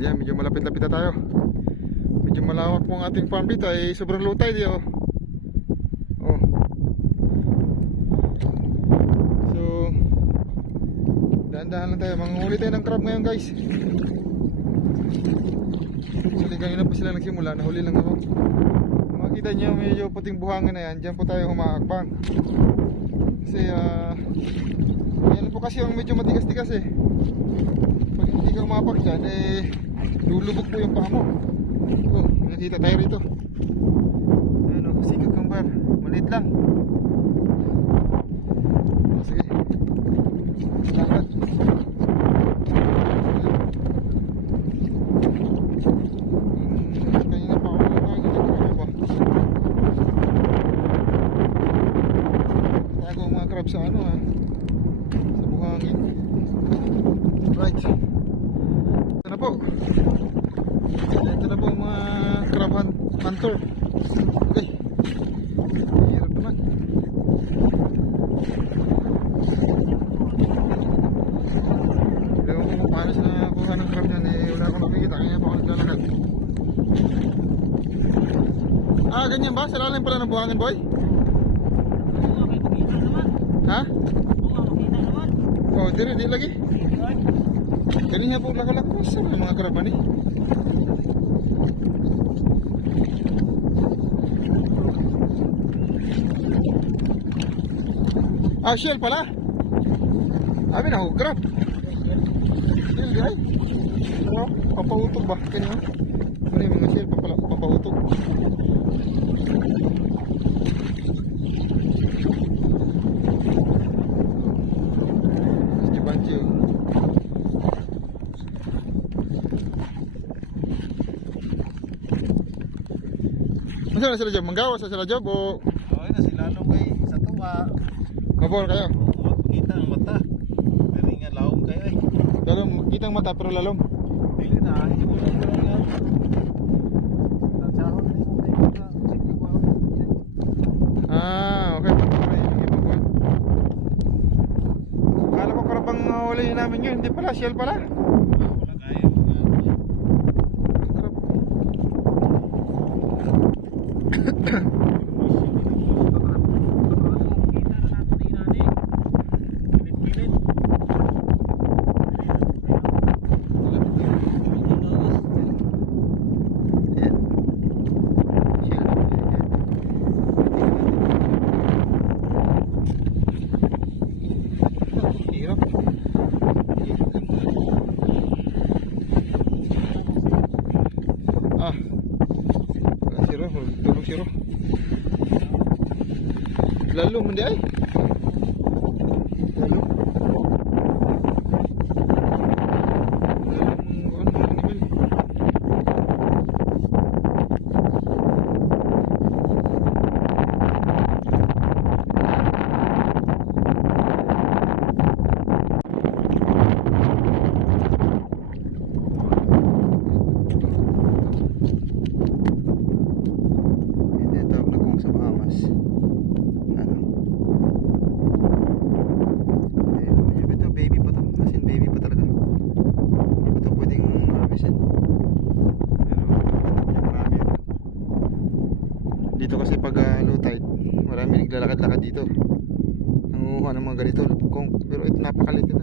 Ayan, medyo malapit-lapit na tayo. Medyo malawak po ang ating farm dito. Ay sobrang low tide oh. Oh. So dahan-dahan lang tayo. Manghuli tayo ng crab ngayon guys. Actually kanina pa sila nagsimula. Nahuli lang ako. Makikita nyo medyo puting buhangin na yan. Diyan po tayo humakbang. Kasi yan po kasi yung medyo matigas-tigas eh. Pag hindi ka umapak dyan eh lulubog po yung paa mo. Oh, nakita tayo rito. Ano, sea cucumber. Maliit lang. Sige. Lakad. Kanina pa ako nakakita. Tago mga crab sa ano ha. Sa buhangin. Right. Ito na po. Ito na po mga crab hunter. Okay. Hirap naman. Ewan ko kung paano sila kuha ng crab yan eh. Wala akong nakikita. Kaya pa ako naglalakad. Ah, ganyan ba? Sa lalim pala ng buhangin boy? Ha? Oh, di lagi. Kanina po lakalakos sa mga karaban eh. Ah, shell pala. Abi na ako, crab. Shell guys. Ano? Papahutog ba? Kanina. Ano yung mga shell papahutog? Banci. Masa na sila dyan? Manggawa sa sila dyan o? Okay na sila nung kay sa tuwa. Mabor kayo? Kita ang mata. Dali nga laom kayo eh. Pero kita ang mata pero lalong. Dili na. Hindi mo lang ko lang. Nagsahon na yung kayo ka. Sige ko ako. Ah, okay. Kala ko karabang huli namin yun. Hindi pala, shell pala. Wala kaya mga Siro. Lalu hindi ay. Lalu. Sa Bahamas. Ano? Eh, ito baby pa to. As in baby pa talaga. Hindi pa to pwedeng harvestin. Pero marami ito. Dito kasi pag low tide, marami naglalakad-lakad dito. Nanguha ng mga ganito. Pero ito napakalit ito.